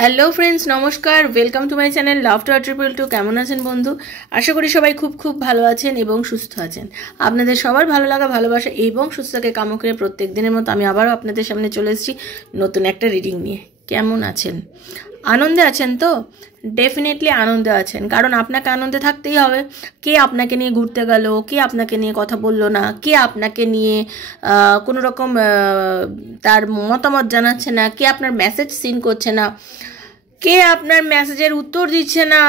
Hello friends, নমস্কার। Welcome to my channel love to triple two. কেমন আছেন বন্ধু? আশা করি সবাই খুব খুব ভালো আছেন এবং সুস্থ আছেন। আপনাদের সবার ভালো লাগা, ভালোবাসা এবং সুস্থকে কামনা করে প্রত্যেক দিনের মতো আমি আবারও আপনাদের সামনে চলে এসেছি নতুন একটা রিডিং নিয়ে। কেমন আছেন? আনন্দে আছেন তো? ডেফিনেটলি আনন্দে আছেন, কারণ আপনাকে আনন্দে থাকতেই হবে। কে আপনাকে নিয়ে ঘুরতে গেল, কে আপনাকে নিয়ে কথা বললো না, কে আপনাকে নিয়ে কোনো রকম তার মতামত জানাচ্ছে না, কে আপনার মেসেজ সিন করছে না, কে আপনার মেসেজের উত্তর দিচ্ছে না,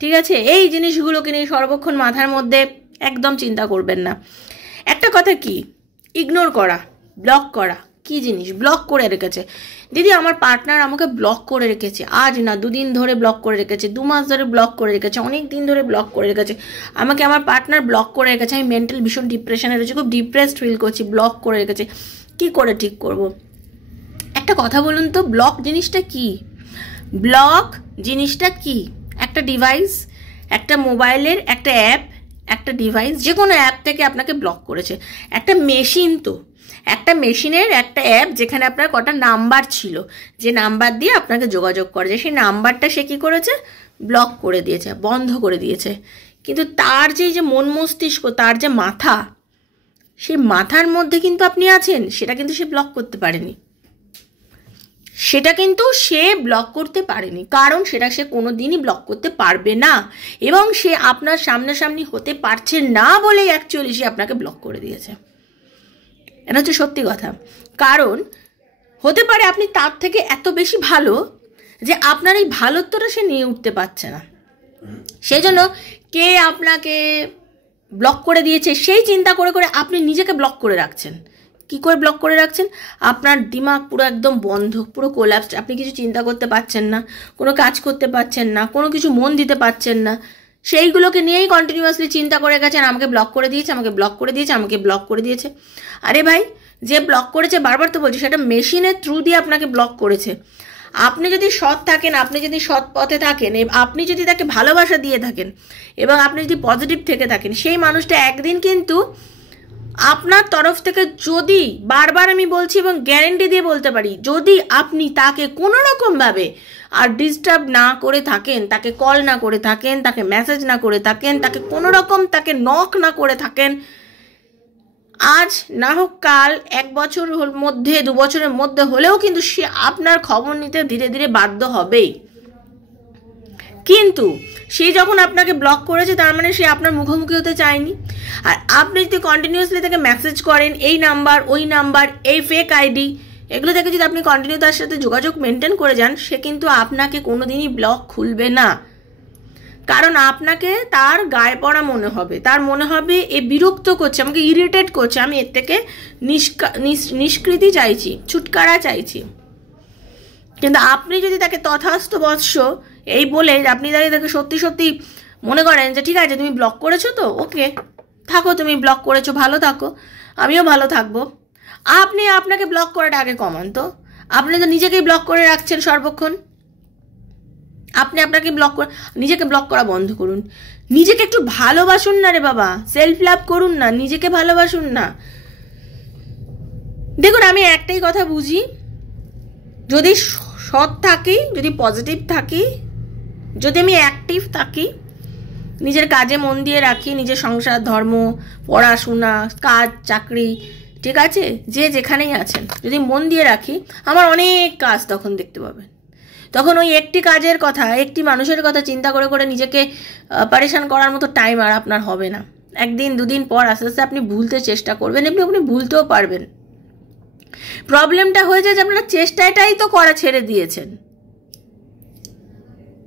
ঠিক আছে? এই জিনিসগুলোকে নিয়ে সর্বক্ষণ মাথার মধ্যে একদম চিন্তা করবেন না। একটা কথা কি, ইগনোর করা, ব্লক করা। কি জিনিস ব্লক করে রেখেছে? দিদি, আমার পার্টনার আমাকে ব্লক করে রেখেছে, আজ না 2 দিন ধরে ব্লক করে রেখেছে, 2 মাস ধরে ব্লক করে রেখেছে, অনেক দিন ধরে ব্লক করে রেখেছে, আমাকে আমার পার্টনার ব্লক করে রেখেছে, আমি মেন্টাল ভীষণ ডিপ্রেশনে রয়েছে, খুব ডিপ্রেসড ফিল করছি, ব্লক করে রেখেছে, কি করে ঠিক করব? একটা কথা বলুন তো, ব্লক জিনিসটা কি? ব্লক জিনিসটা কি? একটা ডিভাইস, একটা মোবাইলের একটা অ্যাপ, একটা ডিভাইস, যে কোনো অ্যাপ থেকে আপনাকে ব্লক করেছে। একটা মেশিন, তো একটা মেশিনের একটা অ্যাপ যেখানে আপনার কটা নাম্বার ছিল, যে নাম্বার দিয়ে আপনাকে যোগাযোগ করেছে, সেই নাম্বারটা সে কী করেছে? ব্লক করে দিয়েছে, বন্ধ করে দিয়েছে। কিন্তু তার যে মন মস্তিষ্ক, তার যে মাথা, সেই মাথার মধ্যে কিন্তু আপনি আছেন, সেটা কিন্তু সে ব্লক করতে পারেনি। সেটা কিন্তু সে ব্লক করতে পারেনি, কারণ সেটা সে কোনো দিনই ব্লক করতে পারবে না, এবং সে আপনার সামনাসামনি হতে পারছে না বলেই অ্যাকচুয়ালি সে আপনাকে ব্লক করে দিয়েছে। এটা হচ্ছে সত্যি কথা। কারণ হতে পারে আপনি তার থেকে এত বেশি ভালো যে আপনার এই ভালোত্বটা সে নিয়ে উঠতে পারছে না, সেই জন্য কে আপনাকে ব্লক করে দিয়েছে সেই চিন্তা করে করে আপনি নিজেকে ব্লক করে রাখছেন। কি করে ব্লক করে রাখছেন? আপনার দিমাগ পুরো একদম বন্ধ, পুরো কোল্যাপসড, আপনি কিছু চিন্তা করতে পারছেন না, কোনো কাজ করতে পারছেন না, কোনো কিছু মন দিতে পারছেন না, সেইগুলোকে নিয়েই কন্টিনিউয়াসলি চিন্তা করে গেছেন, আমাকে ব্লক করে দিয়েছে, আমাকে ব্লক করে দিয়েছে, আমাকে ব্লক করে দিয়েছে। আরে ভাই, যে ব্লক করেছে, বারবার তো বলছি, সেটা মেশিনের থ্রু দিয়ে আপনাকে ব্লক করেছে। আপনি যদি সৎ থাকেন, আপনি যদি সৎ পথে থাকেন, আপনি যদি তাকে ভালোবাসা দিয়ে থাকেন এবং আপনি যদি পজিটিভ থেকে থাকেন, সেই মানুষটা একদিন কিন্তু আপনার তরফ থেকে, যদি, বারবার আমি বলছি এবং গ্যারেন্টি দিয়ে বলতে পারি, যদি আপনি তাকে কোনো রকমভাবে আর ডিস্টার্ব না করে থাকেন, তাকে কল না করে থাকেন, তাকে মেসেজ না করে থাকেন, তাকে কোনো রকম তাকে নক না করে থাকেন, আজ না হোক কাল, 1 বছর মধ্যে 2 বছরের মধ্যে হলেও কিন্তু সে আপনার খবর নিতে ধীরে ধীরে বাধ্য হবেই। কিন্তু সে যখন আপনাকে ব্লক করেছে, তার মানে সে আপনার মুখোমুখি হতে চায়নি। আর আপনি যদি কন্টিনিউয়াসলি তাকে মেসেজ করেন, এই নাম্বার, ওই নাম্বার, এই ফেক আইডি, এগুলো থেকে যদি আপনি কন্টিনিউ তার সাথে যোগাযোগ মেনটেন করে যান, সে কিন্তু আপনাকে কোনোদিনই ব্লক খুলবে না। কারণ আপনাকে তার গায়ে পড়া মনে হবে, তার মনে হবে এ বিরক্ত করছে, আমাকে ইরিটেট করছে, আমি এর থেকে নিষ্কৃতি চাইছি, ছুটকারা চাইছি। কিন্তু আপনি যদি তাকে তথাস্তু বৎস এই বলে আপনি তাকে সত্যি সত্যি মনে করেন যে ঠিক আছে, তুমি ব্লক করেছো তো, ওকে থাকো, তুমি ব্লক করেছো, ভালো থাকো, আমিও ভালো থাকবো। আপনি আপনাকে ব্লক করাটা আগে কমান তো। আপনি তো নিজেকেই ব্লক করে রাখছেন সর্বক্ষণ। আপনি আপনাকে নিজেকে ব্লক করা বন্ধ করুন। নিজেকে একটু ভালোবাসুন না রে বাবা, সেলফ লাভ করুন না, নিজেকে ভালোবাসুন না। দেখুন, আমি একটাই কথা বুঝি, যদি সৎ থাকি, যদি পজিটিভ থাকি, যদি আমি অ্যাক্টিভ থাকি, নিজের কাজে মন দিয়ে রাখি, নিজের সংসার, ধর্ম, পড়াশোনা, কাজ, চাকরি, ঠিক আছে, যে যেখানেই আছেন, যদি মন দিয়ে রাখি, আমার অনেক কাজ তখন দেখতে পাবেন। তখন ওই একটি কাজের কথা, একটি মানুষের কথা চিন্তা করে করে নিজেকে পারেশান করার মতো টাইম আর আপনার হবে না। 1 দিন 2 দিন পর আস্তে আস্তে আপনি ভুলতে চেষ্টা করবেন, এমনি আপনি ভুলতেও পারবেন। প্রবলেমটা হয়ে যায় যে আপনারা চেষ্টাটাই তো করা ছেড়ে দিয়েছেন,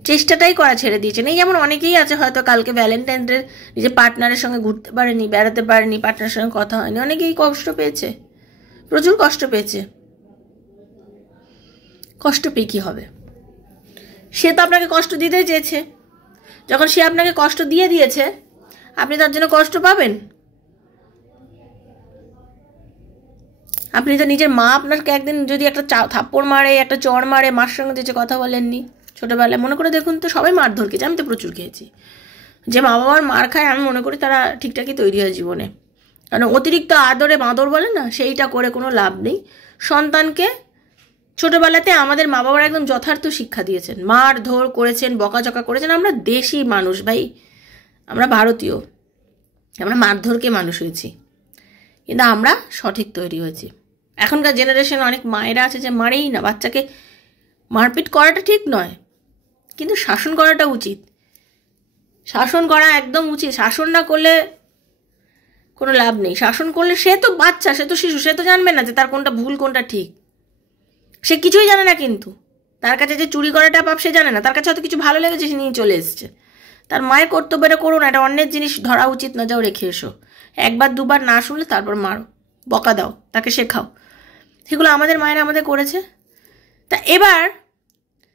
চেষ্টাটাই করা ছেড়ে দিয়েছেন। এই যেমন অনেকেই আছে, হয়তো কালকে ভ্যালেন্টাইন ডে নিজের পার্টনারের সঙ্গে ঘুরতে পারেনি, বেড়াতে পারেনি, পার্টনারের সঙ্গে কথা হয়নি, অনেকেই কষ্ট পেয়েছে, প্রচুর কষ্ট পেয়েছে। কষ্ট পেয়ে কী হবে? সে তো আপনাকে কষ্ট দিতেই চেয়েছে। যখন সে আপনাকে কষ্ট দিয়ে দিয়েছে, আপনি তার জন্য কষ্ট পাবেন? আপনি তো নিজের মা আপনাকে একদিন যদি একটা থাপ্পড় মারে, একটা চড় মারে, মার সঙ্গে যে কথা বলেননি ছোটোবেলায়, মনে করে দেখুন তো, সবাই মারধর খেয়েছে, আমি তো প্রচুর খেয়েছি। যে মা বাবার মার খায়, আমি মনে করি তারা ঠিকঠাকই তৈরি হয় জীবনে। কারণ অতিরিক্ত আদরে বাঁদর বলে না, সেইটা করে কোনো লাভ নেই। সন্তানকে ছোটবেলাতে আমাদের মা বাবারা একদম যথার্থ শিক্ষা দিয়েছেন, মার ধর করেছেন, বকাঝকা করেছেন। আমরা দেশি মানুষ ভাই, আমরা ভারতীয়, আমরা মারধরকে মানুষ হয়েছি, কিন্তু আমরা সঠিক তৈরি হয়েছি। এখনকার জেনারেশন অনেক মায়েরা আছে যে মারেই না, বাচ্চাকে মারপিট করাটা ঠিক নয়, কিন্তু শাসন করাটা উচিত। শাসন করা একদম উচিত। শাসন না করলে কোনো লাভ নেই। শাসন করলে সে তো বাচ্চা, সে তো শিশু, সে তো জানবে না যে তার কোনটা ভুল কোনটা ঠিক। সে কিছুই জানে না, কিন্তু তার কাছে যে চুরি করাটা পাপ সে জানে না। তার কাছে হয়তো কিছু ভালো লেগেছে, সে নিয়ে চলে এসছে। তার মায়ের কর্তব্য এটা করো না, এটা অন্যের জিনিস ধরা উচিত না, যাও রেখে এসো। একবার দুবার না শুনলে তারপর মারো, বকা দাও, তাকে শেখাও। সেগুলো আমাদের মায়েরা আমাদের করেছে। তা এবার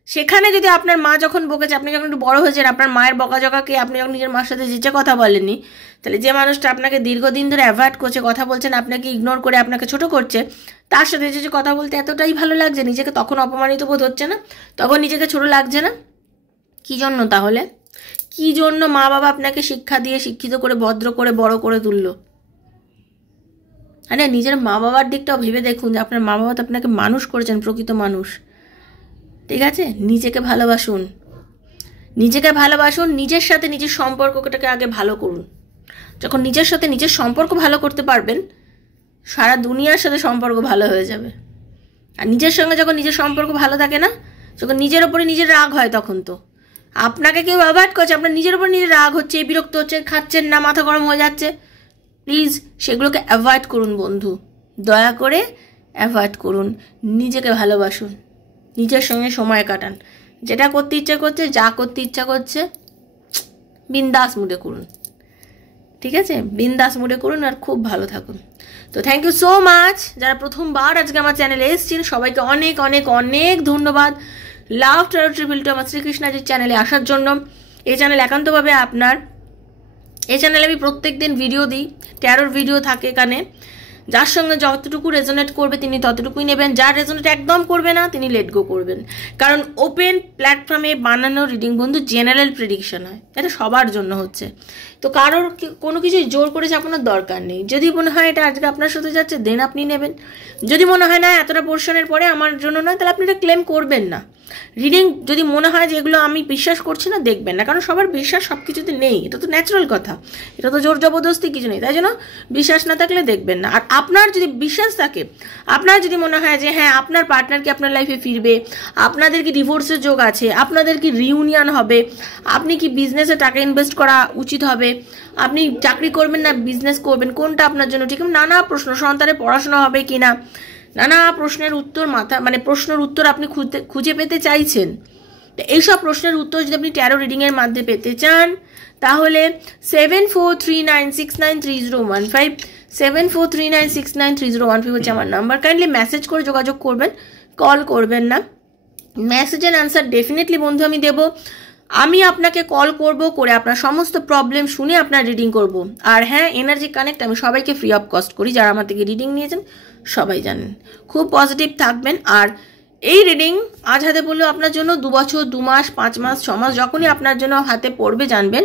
সেখানে যদি আপনার মা যখন বকেছে, আপনি যখন একটু বড় হয়েছেন, আপনার মায়ের বকাঝকাকে আপনি যখন নিজের মার সাথে যেচে কথা বলেননি, তাহলে যে মানুষটা আপনাকে দীর্ঘদিন ধরে অ্যাভয়েড করছে, কথা বলছেন, আপনাকে ইগনোর করে আপনাকে ছোট করছে, তার সাথে যে কথা বলতে এতটাই ভালো লাগছে, নিজেকে তখন অপমানিত বোধ হচ্ছে না, তখন নিজেকে ছোট লাগছে না? কী জন্য তাহলে? কী জন্য মা বাবা আপনাকে শিক্ষা দিয়ে শিক্ষিত করে ভদ্র করে বড় করে তুললো? আরে নিজের মা বাবার দিকটাও ভেবে দেখুন যে আপনার মা বাবা তো আপনাকে মানুষ করেছেন, প্রকৃত মানুষ। ঠিক আছে, নিজেকে ভালোবাসুন, নিজেকে ভালোবাসুন, নিজের সাথে নিজের সম্পর্কটাকে আগে ভালো করুন। যখন নিজের সাথে নিজের সম্পর্ক ভালো করতে পারবেন, সারা দুনিয়ার সাথে সম্পর্ক ভালো হয়ে যাবে। আর নিজের সঙ্গে যখন নিজের সম্পর্ক ভালো থাকে না, যখন নিজের ওপরে নিজের রাগ হয়, তখন তো আপনাকে কেউ অ্যাভয়েড করছে, আপনার নিজের ওপর নিজের রাগ হচ্ছে, বিরক্ত হচ্ছে, খাচ্ছেন না, মাথা গরম হয়ে যাচ্ছে। প্লিজ সেগুলোকে অ্যাভয়েড করুন বন্ধু, দয়া করে অ্যাভয়েড করুন। নিজেকে ভালোবাসুন, নিজের সঙ্গে সময় কাটান। যেটা করতে ইচ্ছা করছে, যা করতে ইচ্ছা করছে, বিন্দাস মুডে করুন। ঠিক আছে, বিন্দাস মুডে করুন আর খুব ভালো থাকুন। তো থ্যাংক ইউ সো মাচ যারা প্রথমবার আজকে আমার চ্যানেলে এসেছেন, সবাইকে অনেক অনেক অনেক ধন্যবাদ। লাভ ট্যারো ট্রিপল টু আমার শ্রীকৃষ্ণাজির চ্যানেলে আসার জন্য। এই চ্যানেল একান্তভাবে আপনার। এই চ্যানেলে আমি প্রত্যেক দিন ভিডিও দিই, ট্যারোর ভিডিও থাকে এখানে। যার সঙ্গে যতটুকু রেজোনেট করবে তিনি ততটুকুই নেবেন, যার রেজোনেট একদম করবে না তিনি লেট গো করবেন। কারণ ওপেন প্ল্যাটফর্মে বানানো রিডিং বন্ধু জেনারেল প্রেডিকশন হয়, এটা সবার জন্য হচ্ছে। তো কারোর কোনো কিছু জোর করে চাপানোর দরকার নেই। যদি মনে হয় এটা আজকে আপনার সাথে যাচ্ছে, দেন আপনি নেবেন। যদি মনে হয় না এতটা পোর্শনের পরে আমার জন্য নয়, তাহলে আপনি এটা ক্লেম করবেন না। রিডিং যদি মনে হয় যে এগুলো আমি বিশ্বাস করছি না, দেখবেন না। কারণ সবার বিশ্বাস সব কিছুতে নেই, এটা তো ন্যাচারাল কথা, এটা তো জোর জবরদস্তি কিছু নেই। তাই জন্য বিশ্বাস না থাকলে দেখবেন না। আর আপনার যদি বিশ্বাস থাকে, আপনার যদি মনে হয় যে হ্যাঁ আপনার পার্টনার কি আপনার লাইফে ফিরবে, আপনাদের কি ডিভোর্সের যোগ আছে, আপনাদের কি রিউনিয়ন হবে, আপনি কি বিজনেসে টাকা ইনভেস্ট করা উচিত হবে, আপনি চাকরি করবেন না বিজনেস করবেন, কোনটা আপনার জন্য ঠিক, নানা প্রশ্ন, সন্তানের পড়াশোনা হবে কিনা, নানা প্রশ্নের উত্তর প্রশ্নের উত্তর আপনি খুঁজে পেতে চাইছেন। তো এইসব প্রশ্নের উত্তর যদি আপনি ট্যারো রিডিংয়ের মাধ্যমে পেতে চান, তাহলে 7439693015 7439693015 হচ্ছে আমার নাম্বার। কাইন্ডলি মেসেজ করে যোগাযোগ করবেন, কল করবেন না। মেসেজের অ্যান্সার ডেফিনেটলি বন্ধু আমি দেব। আমি আপনাকে কল করব, করে আপনার সমস্ত প্রবলেম শুনে আপনার রিডিং করব। আর হ্যাঁ, এনার্জি কানেক্ট আমি সবাইকে ফ্রি অফ কস্ট করি, যারা আমার থেকে রিডিং নিয়েছেন সবাই জানেন। খুব পজিটিভ থাকবেন। আর এই রিডিং আজ হাতে পড়লেও আপনার জন্য 2 বছর, 2 মাস, 5 মাস, 6 মাস যখনই আপনার জন্য হাতে পড়বে, জানবেন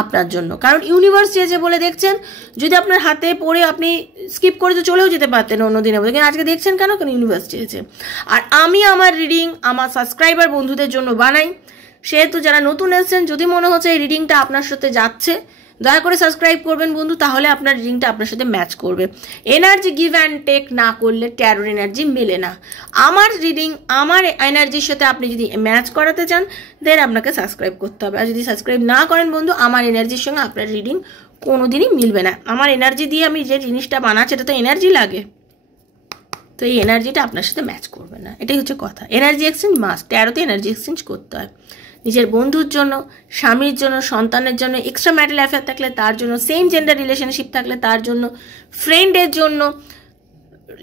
আপনার জন্য। কারণ ইউনিভার্স চেয়েছে বলে দেখছেন। যদি আপনার হাতে পড়ে আপনি স্কিপ করে তো চলেও যেতে পারতেন অন্য দিনে, কিন্তু আজকে দেখছেন কেন? কারণ ইউনিভার্স চেয়েছে। আর আমি আমার রিডিং আমার সাবস্ক্রাইবার বন্ধুদের জন্য বানাই, সেহেতু যারা নতুন এসেছেন, যদি মনে হচ্ছে এই রিডিংটা আপনার সাথে যাচ্ছে, দয়া করে সাবস্ক্রাইব করবেন বন্ধু, তাহলে আপনার রিডিংটা আপনার সাথে ম্যাচ করবে। এনার্জি গিভ অ্যান্ড টেক না করলে ট্যারোর এনার্জি মেলে না। আমার রিডিং আমার এনার্জির সাথে আপনি যদি ম্যাচ করাতে চান, দেন আপনাকে সাবস্ক্রাইব করতে হবে। আর যদি সাবস্ক্রাইব না করেন বন্ধু, আমার এনার্জির সঙ্গে আপনার রিডিং কোনোদিনই মিলবে না। আমার এনার্জি দিয়ে আমি যে জিনিসটা বানাচ্ছি, এটা তো এনার্জি লাগে, তো এই এনার্জিটা আপনার সাথে ম্যাচ করবে না, এটাই হচ্ছে কথা। এনার্জি এক্সচেঞ্জ মাস্ট, ট্যারোতে এনার্জি এক্সচেঞ্জ করতে হয়। নিজের বন্ধুর জন্য, স্বামীর জন্য, সন্তানের জন্য, এক্সট্রা ম্যারিটাল অ্যাফেয়ার থাকলে তার জন্য, সেম জেন্ডার রিলেশনশিপ থাকলে তার জন্য, ফ্রেন্ডের জন্য,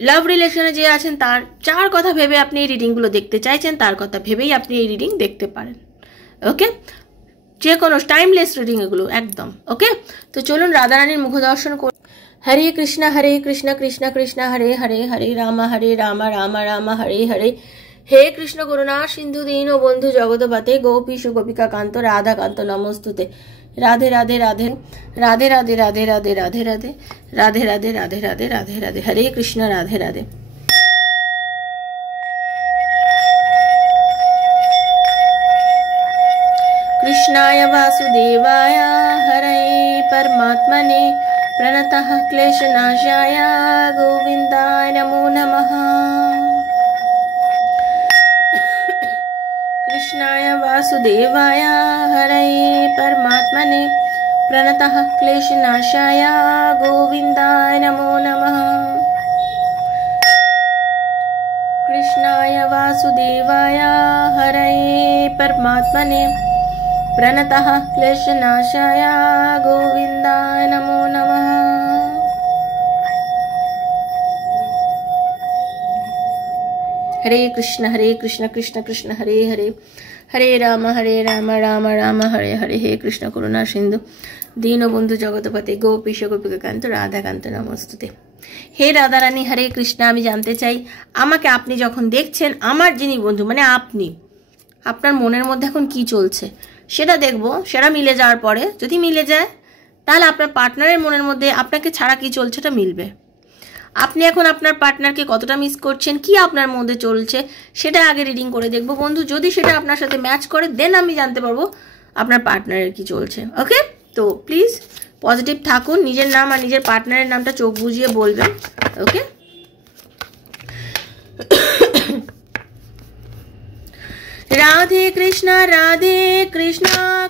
লাভ রিলেশনে যে আছেন তার, যার কথা ভেবে আপনি এই রিডিংগুলো দেখতে চাইছেন, তার কথা ভেবেই আপনি এই রিডিং দেখতে পারেন। ওকে, যে কোনো টাইমলেস রিডিং এগুলো একদম। ওকে, তো চলুন রাধারানীর মুখ দর্শন করুন। হরে কৃষ্ণ কৃষ্ণ কৃষ্ণ হরে হরে, হরে রাম রাম রাম হরে হরে। হে কৃষ্ণ করুণা সিন্ধু দীন বন্ধু জগৎপতে, গোপীষু গোপিকা কান্ত রাধা কান্ত নমস্তুতে। রাধে রাধে রাধে রাধে রাধে রাধে রাধে রাধে রাধে রাধে রাধে রাধে রাধে রাধে রাধে। হরে কৃষ্ণ, রাধে রাধে। कृष्णाय वासुदेवाय हरये परमात्मने प्रणतः क्लेशनाशाय गोविन्दाय नमो नमः। कृष्णाय वासुदेवाय हरये परमात्मने प्रणतः क्लेशनाशाय गोविन्दाय नमो नमः। कृष्णाय वासुदेवाय हरये परमात्मने प्रणतः क्लेशनाशाय गोविन्दाय नमो नमः। हरे कृष्ण कृष्ण कृष्ण हरे हरे, हरे राम राम राम हरे हरे। हे कृष्ण करुणा सिंधु दीनबंधु जगतपते गोपीश गोपिकाकांत राधाकांत नमस्तुते। हे राधा रानी हरे कृष्ण। আমি জানতে চাই আমাকে আপনি যখন দেখছেন, আমার যিনি বন্ধু মানে আপনি, আপনার মনের মধ্যে এখন কি চলছে সেটা দেখব। সেটা মিলে যাওয়ার পরে যদি মিলে যায় তাহলে আপনার পার্টনারের মনের মধ্যে আপনাকে ছাড়া কি চলছে এটা মিলবে। আপনি এখন আপনার পার্টনারকে কতটা মিস করছেন, কি আপনার মধ্যে চলছে সেটা আগে রিডিং করে দেখব বন্ধু। যদি সেটা আপনার সাথে ম্যাচ করে দেন আমি জানতে পারবো আপনার পার্টনারের কি চলছে। ওকে, তো প্লিজ পজিটিভ থাকুন, নিজের নাম আর নিজের পার্টনারের নামটা চোখ বুজিয়ে বলবেন। ওকে, রাধে কৃষ্ণ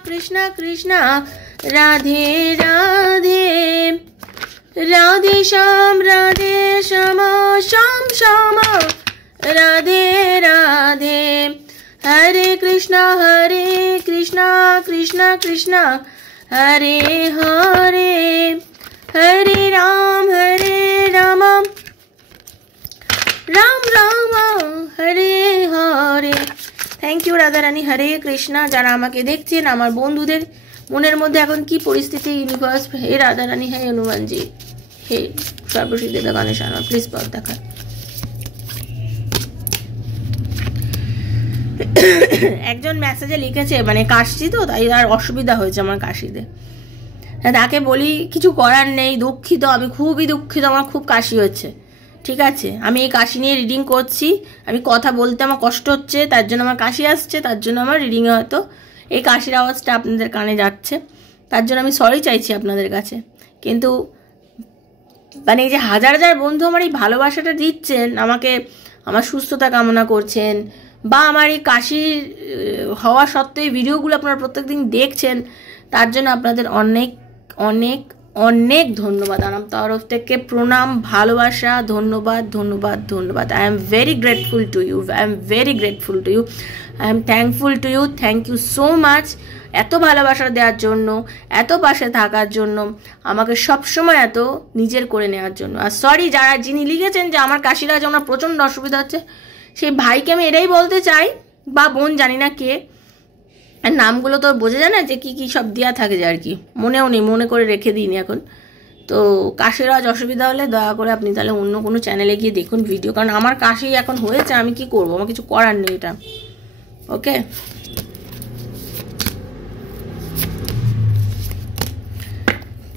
কৃষ্ণ কৃষ্ণ রাধে রাধে, রাধে শ্যাম শ্যাম শ্যাম রাধে রাধে, হরে কৃষ্ণ কৃষ্ণ কৃষ্ণ হরে হরে, হরে রাম রাম রাম হরে হরে। Thank you Radha Rani. হরে কৃষ্ণ। যারা আমাকে দেখছেন, আমার বন্ধুদের মনের মধ্যে এখন কি পরিস্থিতি ইউনিভার্স, হে রাধা রানী, হে হনুমানজি, হে সর্বসিদ্ধ গণেশ, প্লিজ পথ দেখা। একজন মেসেজে লিখেছে, মানে কাশছি তো তাই আর অসুবিধা হয়েছে আমার কাশিতে। তাকে বলি কিছু করার নেই, দুঃখিত, আমি খুবই দুঃখিত, আমার খুব কাশি হচ্ছে। ঠিক আছে, আমি এই কাশি নিয়ে রিডিং করছি, আমি কথা বলতে আমার কষ্ট হচ্ছে, তার জন্য আমার কাশি আসছে, তার জন্য আমার রিডিংয়ে হয়তো এই কাশির আওয়াজটা আপনাদের কানে যাচ্ছে, তার জন্য আমি সরি চাইছি আপনাদের কাছে। কিন্তু মানে এই যে হাজার হাজার বন্ধু আমার এই ভালোবাসাটা দিচ্ছেন, আমাকে আমার সুস্থতা কামনা করছেন, বা আমার এই কাশি হওয়া সত্ত্বেও এই ভিডিওগুলো আপনারা প্রত্যেকদিন দেখছেন, তার জন্য আপনাদের অনেক অনেক অনেক ধন্যবাদ। আমার তরফ থেকে প্রণাম, ভালোবাসা, ধন্যবাদ ধন্যবাদ ধন্যবাদ। I am very grateful to you, I am very grateful to you, I am thankful to you. Thank you so much এত ভালোবাসা দেওয়ার জন্য, এত পাশে থাকার জন্য, আমাকে সবসময় এত নিজের করে নেওয়ার জন্য। আর সরি যিনি লিখেছেন যে আমার কাশিরা যে আমার প্রচণ্ড অসুবিধা হচ্ছে, সেই ভাইকে আমি এটাই বলতে চাই, বা বোন জানি না কে, আর নামগুলো তো বোঝা যায় না যে কী কী সব দেওয়া থাকে, যে আর কি মনেও নেই, মনে করে রেখে দিইনি এখন। তো কাশির আজ অসুবিধা হলে দয়া করে আপনি তাহলে অন্য কোনো চ্যানেলে গিয়ে দেখুন ভিডিও, কারণ আমার কাশি এখন হয়েছে, আমি কি করব, আমার কিছু করার নেই এটা। ওকে,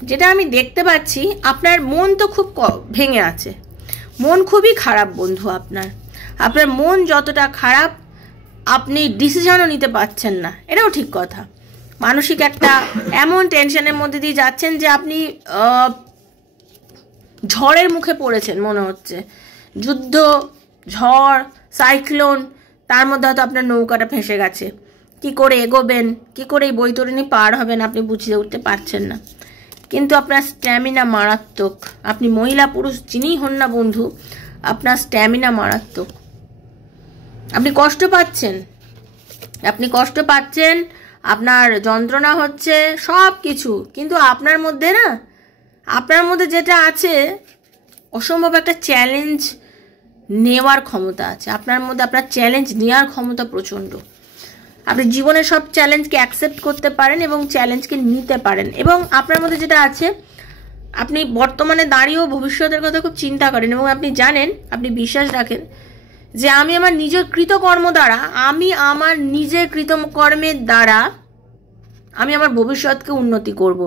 যেটা আমি দেখতে পাচ্ছি, আপনার মন তো খুব ভেঙে আছে, মন খুবই খারাপ বন্ধু। আপনার মন যতটা খারাপ, আপনি ডিসিশনও নিতে পারছেন না, এটাও ঠিক কথা। মানসিক একটা এমন টেনশনের মধ্যে দিয়ে যাচ্ছেন যে আপনি ঝড়ের মুখে পড়েছেন মনে হচ্ছে, যুদ্ধ, ঝড়, সাইক্লোন, তার মধ্যে হয়তো আপনার নৌকাটা ফেঁসে গেছে। কি করে এগোবেন, কি করে এই বৈতরণী পার হবেন আপনি বুঝে উঠতে পারছেন না। কিন্তু আপনার স্ট্যামিনা মারাত্মক, আপনি মহিলা পুরুষ যিনিই হন না বন্ধু, আপনার স্ট্যামিনা মারাত্মক। আপনি কষ্ট পাচ্ছেন, আপনার যন্ত্রণা হচ্ছে, সব কিছু, কিন্তু আপনার মধ্যে যেটা আছে অসম্ভব একটা চ্যালেঞ্জ নেওয়ার ক্ষমতা আছে আপনার মধ্যে। আপনার চ্যালেঞ্জ নেওয়ার ক্ষমতা প্রচণ্ড। আপনি জীবনের সব চ্যালেঞ্জকে অ্যাকসেপ্ট করতে পারেন এবং চ্যালেঞ্জকে নিতে পারেন। এবং আপনার মধ্যে যেটা আছে, আপনি বর্তমানে দাঁড়িয়েও ভবিষ্যতের কথা খুব চিন্তা করেন, এবং আপনি জানেন, আপনি বিশ্বাস রাখেন যে আমি আমার নিজের কৃতকর্মের দ্বারা আমি আমার ভবিষ্যৎকে উন্নতি করব।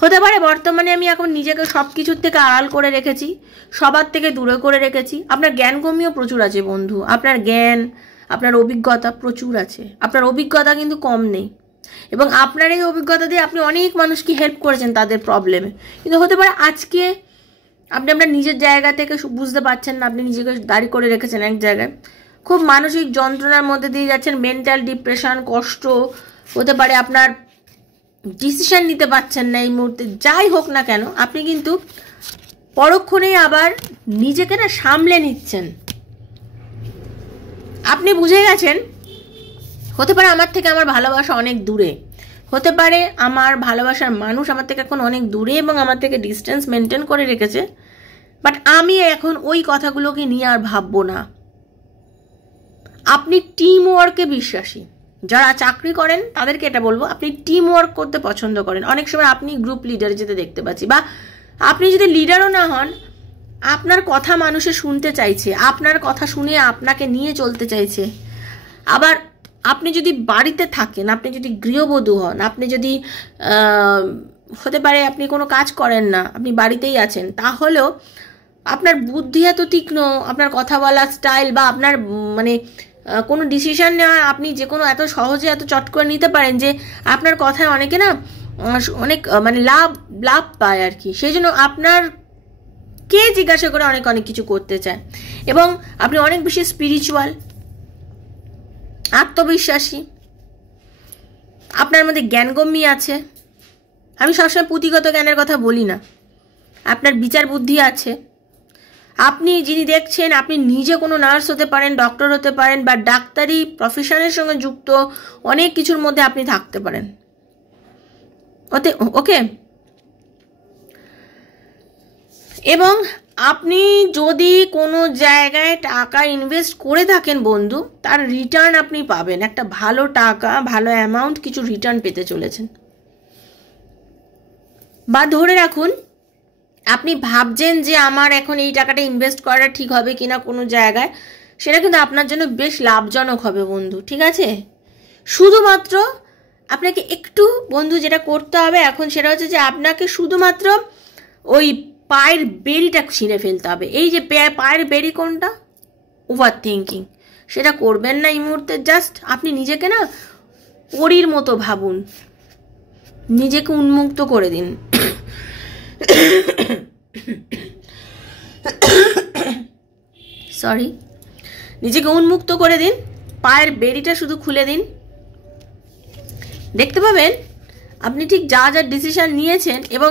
হতে পারে বর্তমানে আমি এখন নিজেকে সব কিছুর থেকে আড়াল করে রেখেছি, সবার থেকে দূরে করে রেখেছি। আপনার জ্ঞানগম্যও প্রচুর আছে বন্ধু, আপনার জ্ঞান, আপনার অভিজ্ঞতা প্রচুর আছে, আপনার অভিজ্ঞতা কিন্তু কম নেই। এবং আপনার এই অভিজ্ঞতা দিয়ে আপনি অনেক মানুষকে হেল্প করেছেন তাদের প্রবলেমে। কিন্তু হতে পারে আজকে আপনি আপনার নিজের জায়গা থেকে বুঝতে পারছেন না, আপনি নিজেকে দাঁড়ি করে রেখেছেন এক জায়গায়, খুব মানসিক যন্ত্রণার মধ্যে দিয়ে যাচ্ছেন, মেন্টাল ডিপ্রেশন, কষ্ট, হতে পারে আপনার ডিসিশন নিতে পারছেন না এই মুহূর্তে। যাই হোক না কেন, আপনি কিন্তু পরক্ষণেই আবার নিজেকে না সামলে নিচ্ছেন। আপনি বুঝে গেছেন হতে পারে আমার থেকে আমার ভালোবাসা অনেক দূরে, হতে পারে আমার ভালোবাসার মানুষ আমার থেকে এখন অনেক দূরে এবং আমার থেকে ডিস্টেন্স মেনটেন করে রেখেছে, বাট আমি এখন ওই কথাগুলোকে নিয়ে আর ভাববো না। আপনি টিম ওয়ার্কে বিশ্বাসী। যারা চাকরি করেন তাদেরকে এটা বলবো, আপনি টিম ওয়ার্ক করতে পছন্দ করেন। অনেক সময় আপনি গ্রুপ লিডার যেতে দেখতে পাচ্ছি, বা আপনি যদি লিডারও না হন, আপনার কথা মানুষে শুনতে চাইছে, আপনার কথা শুনে আপনাকে নিয়ে চলতে চাইছে। আবার আপনি যদি বাড়িতে থাকেন, আপনি যদি গৃহবধূ হন, আপনি যদি হতে পারে আপনি কোনো কাজ করেন না, আপনি বাড়িতেই আছেন, তাহলেও আপনার বুদ্ধি এত তীক্ষ্ণ, আপনার কথা বলার স্টাইল বা আপনার মানে কোনো ডিসিশন নেওয়া আপনি যে কোনো এত সহজে এত চট করে নিতে পারেন যে আপনার কথায় অনেকে না অনেক মানে লাভ পায় আর কি। সেই জন্য আপনার কে জিজ্ঞাসা করে অনেক কিছু করতে চায়। এবং আপনি অনেক বেশি স্পিরিচুয়াল, আত্মবিশ্বাসী, আপনার মধ্যে জ্ঞানগম্যি আছে। আমি সবসময় পুঁথিগত জ্ঞানের কথা বলি না, আপনার বিচার বুদ্ধি আছে। আপনি যিনি দেখছেন, আপনি নিজে কোনো নার্স হতে পারেন, ডক্টর হতে পারেন, বা ডাক্তারি প্রফেশনের সঙ্গে যুক্ত অনেক কিছুর মধ্যে আপনি থাকতে পারেন। ওকে, এবং আপনি যদি কোনো জায়গায় টাকা ইনভেস্ট করে থাকেন বন্ধু, তার রিটার্ন আপনি পাবেন। একটা ভালো টাকা, ভালো অ্যামাউন্ট কিছু রিটার্ন পেতে চলেছেন। বা ধরে রাখুন আপনি ভাবছেন যে আমার এখন এই টাকাটা ইনভেস্ট করা ঠিক হবে কিনা কোনো জায়গায়, সেটা কিন্তু আপনার জন্য বেশ লাভজনক হবে বন্ধু, ঠিক আছে? শুধুমাত্র আপনাকে একটু বন্ধু যেটা করতে হবে এখন, সেটা হচ্ছে যে আপনাকে শুধুমাত্র ওই পায়ের বেরিটা ছিঁড়ে ফেলতে হবে। এই যে পায়ের বেরি কোনটা, ওভার থিঙ্কিং, সেটা করবেন না এই মুহূর্তে। জাস্ট আপনি নিজেকে না পরীর মতো ভাবুন, নিজেকে উন্মুক্ত করে দিন। সরি, নিজেকে উন্মুক্ত করে দিন, পায়ের বেরিটা শুধু খুলে দিন। দেখতে পাবেন আপনি ঠিক যা যা ডিসিশন নিয়েছেন, এবং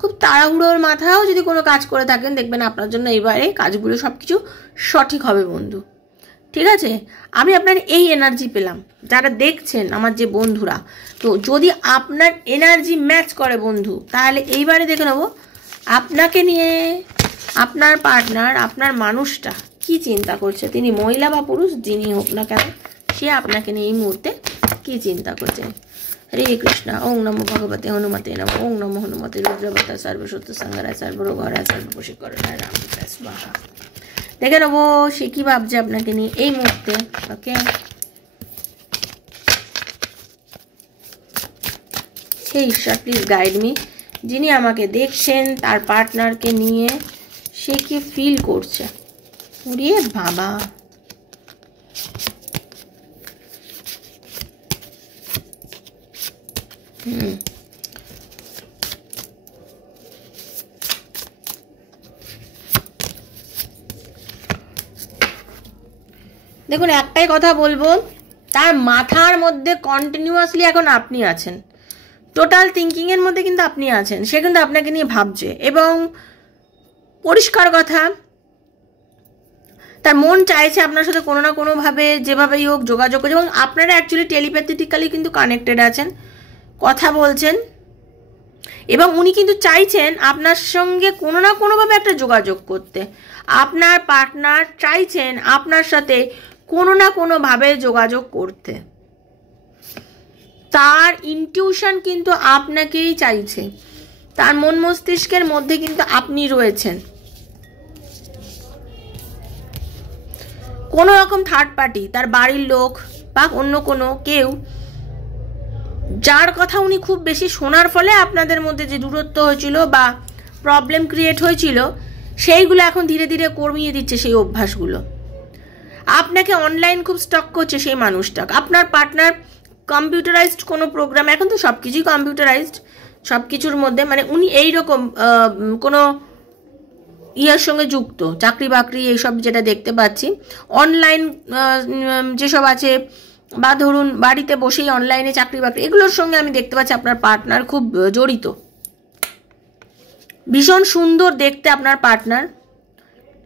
খুব তাড়াহুড়োর মাথায়ও যদি কোনো কাজ করে থাকেন, দেখবেন আপনার জন্য এবারে কাজগুলো সব কিছু সঠিক হবে বন্ধু, ঠিক আছে? আমি আপনার এই এনার্জি পেলাম, যারা দেখছেন আমার যে বন্ধুরা। তো যদি আপনার এনার্জি ম্যাচ করে বন্ধু, তাহলে এইবারে দেখে নেবো আপনাকে নিয়ে আপনার পার্টনার, আপনার মানুষটা কি চিন্তা করছে। তিনি মহিলা বা পুরুষ যিনি হোক না কেন, সে আপনাকে নিয়ে এই মুহূর্তে কি চিন্তা করছে। হরে কৃষ্ণ। ওং নমো ভগবতে হনুমতে নমঃ। ওং নমো হনুমতে রুদ্রবতা সর্বসত্য সংহারায় সর্বরোগহরায় সর্ববশীকরণায় রামকৃষ্ণ স্বাহা। দেখে নেবো সে কি ভাবছে আপনাকে নিয়ে এই মুহূর্তে। ওকে, হে ঈশ্বর প্লিজ গাইড মি। যিনি আমাকে দেখছেন তার পার্টনারকে নিয়ে সে কি ফিল করছে। উড়িয়ে বাবা, দেখুন একটাই কথা বলবো, তার মাথার মধ্যে কন্টিনিউয়াসলি এখন আপনি আছেন, টোটাল থিঙ্কিংয়ের মধ্যে কিন্তু আপনি আছেন। সে কিন্তু আপনাকে নিয়ে ভাবছে, এবং পরিষ্কার কথা তার মন চাইছে আপনার সাথে কোনো না কোনোভাবে যেভাবেই হোক যোগাযোগ করছে, এবং আপনারা অ্যাকচুয়ালি টেলিপ্যাথেটিক্যালি কিন্তু কানেক্টেড আছেন, কথা বলছেন, এবং উনি কিন্তু চাইছেন আপনার সঙ্গে কোনো না কোনোভাবে একটা যোগাযোগ করতে। আপনার পার্টনার চাইছেন আপনার সাথে কোনো না কোনোভাবে যোগাযোগ করতে। তার ইনটিউশন কিন্তু আপনাকেই চাইছে, তার মন মস্তিষ্কের মধ্যে কিন্তু আপনি রয়েছেন। কোনো রকম থার্ড পার্টি, তার বাড়ির লোক বা অন্য কোনো কেউ, যার কথা উনি খুব বেশি শোনার ফলে আপনাদের মধ্যে যে দূরত্ব হয়েছিল বা প্রবলেম ক্রিয়েট হয়েছিল, সেইগুলো এখন ধীরে ধীরে কমিয়ে দিচ্ছে সেই অভ্যাসগুলো। আপনাকে অনলাইন খুব স্টক করছে সেই মানুষটা। আপনার পার্টনার কম্পিউটারাইজড কোনো প্রোগ্রাম, এখন তো সব কিছুই কম্পিউটারাইজড, সব কিছুর মধ্যে মানে উনি এইরকম কোনো ইয়ার সঙ্গে যুক্ত, চাকরি বাকরি এইসব যেটা দেখতে পাচ্ছি, অনলাইন যেসব আছে, বা ধরুন বাড়িতে বসেই অনলাইনে চাকরি বাকরি, এগুলোর সঙ্গে আমি দেখতে পাচ্ছি আপনার পার্টনার খুব জড়িত। ভীষণ সুন্দর দেখতে আপনার পার্টনার,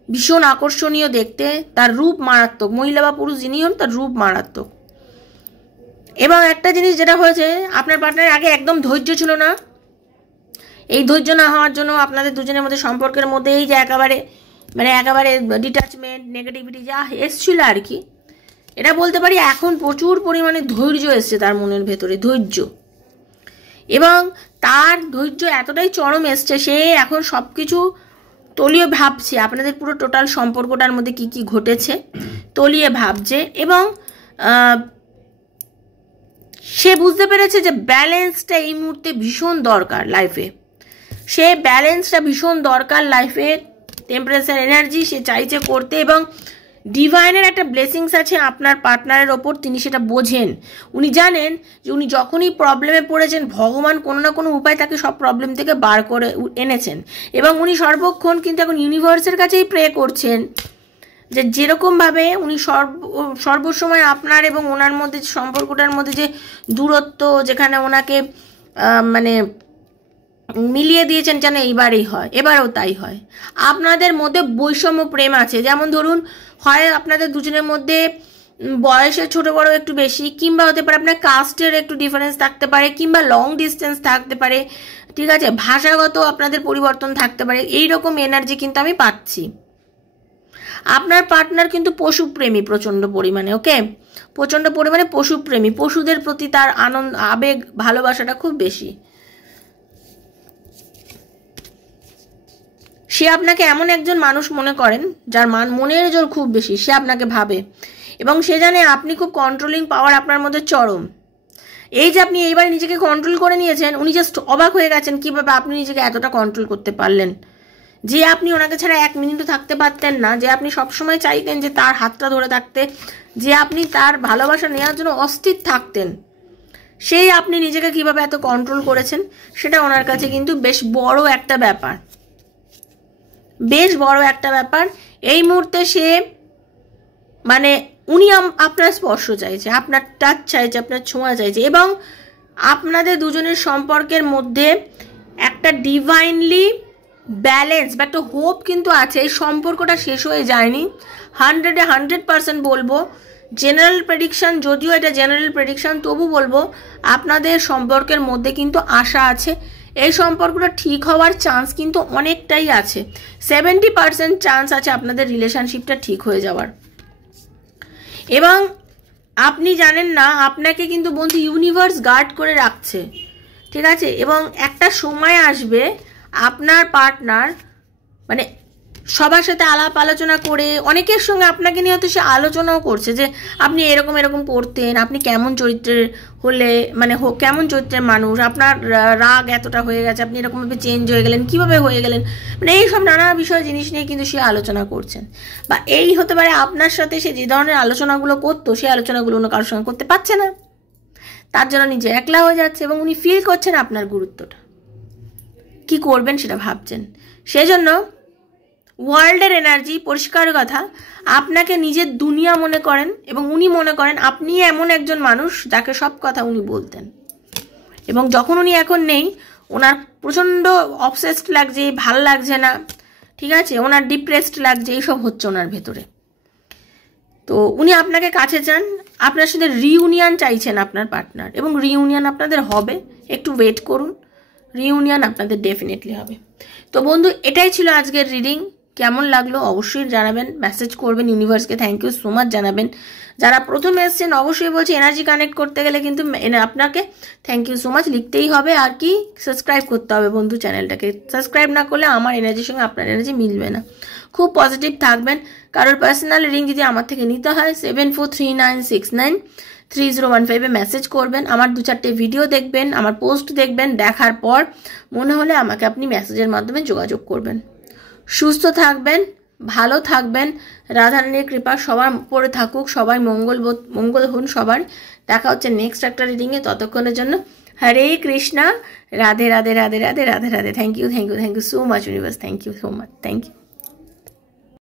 ভীষণ আকর্ষণীয় দেখতে, তার রূপ মারাত্মক, মহিলা বা পুরুষ যিনি হন তার রূপ মারাত্মক। এবং একটা জিনিস যেটা হয়েছে, আপনার পার্টনারের আগে একদম ধৈর্য ছিল না। এই ধৈর্য না হওয়ার জন্য আপনাদের দুজনের মধ্যে সম্পর্কের মধ্যে এই যে একেবারে ডিট্যাচমেন্ট, নেগেটিভিটি যা এসছিল আর কি, এটা বলতে পারি এখন প্রচুর পরিমাণে ধৈর্য এসছে তার মনের ভেতরে, ধৈর্য। এবং তার ধৈর্য এতটাই চরম এসছে, সে এখন সব কিছু তলিয়ে ভাবছে, আপনাদের পুরো টোটাল সম্পর্কটার মধ্যে কি কি ঘটেছে তলিয়ে ভাবছে। এবং সে বুঝতে পেরেছে যে ব্যালেন্সটা এই মুহূর্তে ভীষণ দরকার লাইফে, সে ব্যালেন্সটা ভীষণ দরকার লাইফে, টেম্পারেচার এনার্জি সে চাইছে করতে। এবং ডিভাইনের একটা ব্লেসিংস আছে আপনার পার্টনারের ওপর, তিনি সেটা বোঝেন। উনি জানেন যে উনি যখনই প্রবলেমে পড়েছেন, ভগবান কোনো না কোনো উপায় তাকে সব প্রবলেম থেকে বার করে এনেছেন। এবং উনি সর্বক্ষণ কিন্তু এখন ইউনিভার্সের কাছেই প্রে করছেন যে যেরকমভাবে উনি সর্বসময় আপনার এবং ওনার মধ্যে সম্পর্কটার মধ্যে যে দূরত্ব, যেখানে ওনাকে মানে মিলিয়ে দিয়েছেন যেন এইবারেই হয়, এবারেও তাই হয়। আপনাদের মধ্যে বৈষম্য প্রেম আছে, যেমন ধরুন হয় আপনাদের দুজনের মধ্যে বয়সে ছোট বড় একটু বেশি, কিংবা হতে পারে আপনার কাস্টের একটু ডিফারেন্স থাকতে পারে, কিংবা লং ডিস্টেন্স থাকতে পারে, ঠিক আছে, ভাষাগত আপনাদের পরিবর্তন থাকতে পারে, এইরকম এনার্জি কিন্তু আমি পাচ্ছি। আপনার পার্টনার কিন্তু পশুপ্রেমী প্রচণ্ড পরিমাণে, ওকে, প্রচণ্ড পরিমাণে পশুপ্রেমী, পশুদের প্রতি তার আনন্দ, আবেগ, ভালোবাসাটা খুব বেশি। সে আপনাকে এমন একজন মানুষ মনে করেন যার মনের জোর খুব বেশি, সে আপনাকে ভাবে এবং সে জানে আপনি খুব কন্ট্রোলিং পাওয়ার আপনার মধ্যে চরম। এই যে আপনি এইবার নিজেকে কন্ট্রোল করে নিয়েছেন, উনি জাস্ট অবাক হয়ে গেছেন কীভাবে আপনি নিজেকে এতটা কন্ট্রোল করতে পারলেন। যে আপনি ওনাকে ছাড়া এক মিনিটও থাকতে পারতেন না, যে আপনি সবসময় চাইতেন যে তার হাতটা ধরে থাকতে, যে আপনি তার ভালোবাসা নেওয়ার জন্য অস্থির থাকতেন, সেই আপনি নিজেকে কিভাবে এত কন্ট্রোল করেছেন, সেটা ওনার কাছে কিন্তু বেশ বড় একটা ব্যাপার, বেশ বড় একটা ব্যাপার। এই মুহূর্তে সে মানে উনি আপনার স্পর্শ চাইছে, আপনার টাচ চাইছে, আপনার ছোঁয়া চাইছে। এবং আপনাদের দুজনের সম্পর্কের মধ্যে একটা ডিভাইনলি ব্যালেন্স বা একটা হোপ কিন্তু আছে। এই সম্পর্কটা শেষ হয়ে যায়নি, 100% বলবো। জেনারেল প্রেডিকশন, যদিও এটা জেনারেল প্রেডিকশন, তবু বলবো আপনাদের সম্পর্কের মধ্যে কিন্তু আশা আছে। এই সম্পর্কটা ঠিক হওয়ার চান্স কিন্তু অনেকটাই আছে, 70% চান্স আছে আপনাদের রিলেশনশিপটা ঠিক হয়ে যাওয়ার। এবং আপনি জানেন না, আপনাকে কিন্তু বন্ধু ইউনিভার্স গার্ড করে রাখছে, ঠিক আছে। এবং একটা সময় আসবে আপনার পার্টনার মানে সবার সাথে আলাপ আলোচনা করে, অনেকের সঙ্গে আপনাকে নিয়ে হয়তো সে আলোচনাও করছে যে আপনি এরকম এরকম করতেন, আপনি কেমন চরিত্রের হলে মানে কেমন চরিত্রের মানুষ, আপনার রাগ এতটা হয়ে গেছে, আপনি এরকমভাবে চেঞ্জ হয়ে গেলেন, কিভাবে হয়ে গেলেন, মানে এইসব নানা বিষয় জিনিস নিয়ে কিন্তু সে আলোচনা করছেন। বা এই হতে পারে আপনার সাথে সে যে ধরনের আলোচনাগুলো করতো, সেই আলোচনাগুলো অন্য কারোর সঙ্গে করতে পারছে না, তার জন্য নিজে একলা হয়ে যাচ্ছে এবং উনি ফিল করছেন আপনার গুরুত্বটা, কি করবেন সেটা ভাবছেন। সেজন্য ওয়ার্ল্ডের এনার্জি পরিষ্কার কথা, আপনাকে নিজের দুনিয়া মনে করেন এবং উনি মনে করেন আপনি এমন একজন মানুষ যাকে সব কথা উনি বলতেন। এবং যখন উনি এখন নেই, ওনার প্রচণ্ড অবসেসড লাগছে, ভাল লাগছে না, ঠিক আছে, ওনার ডিপ্রেসড লাগছে, এইসব হচ্ছে ওনার ভেতরে। তো উনি আপনাকে কাছে চান, আপনার সাথে রিউনিয়ন চাইছেন আপনার পার্টনার, এবং রিউনিয়ন আপনাদের হবে, একটু ওয়েট করুন, রিউনিয়ন আপনাদের ডেফিনেটলি হবে। তো বন্ধু, এটাই ছিল আজকের রিডিং। কেমন লাগলো অবশ্যই জানাবেন, মেসেজ করবেন, ইউনিভার্সকে থ্যাংক ইউ সো মাচ জানাবেন। যারা প্রথমে এসেছেন অবশ্যই বলছি এনার্জি কানেক্ট করতে গেলে কিন্তু আপনাকে থ্যাংক ইউ সো মাচ লিখতেই হবে, আর কি সাবস্ক্রাইব করতে হবে বন্ধু চ্যানেলটাকে। সাবস্ক্রাইব না করলে আমার এনার্জির সঙ্গে আপনার এনার্জি মিলবে না। খুব পজিটিভ থাকবেন। কারোর পার্সোনাল রিডিং যদি আমার থেকে নিতে হয় 7439693015 মেসেজ করবেন। আমার 2-4টে ভিডিও দেখবেন, আমার পোস্ট দেখবেন, দেখার পর মনে হলে আমাকে আপনি মেসেজের মাধ্যমে যোগাযোগ করবেন। সুস্থ থাকবেন, ভালো থাকবেন, রাধারানীর কৃপা সবার উপরে থাকুক, সবাই মঙ্গল হন সবার, দেখা হচ্ছে নেক্সট একটা রিডিংয়ে। ততক্ষণের জন্য Hare Krishna, Radhe Radhe Radhe Radhe Radhe Radhe. Thank you so much universe, thank you so much, thank you.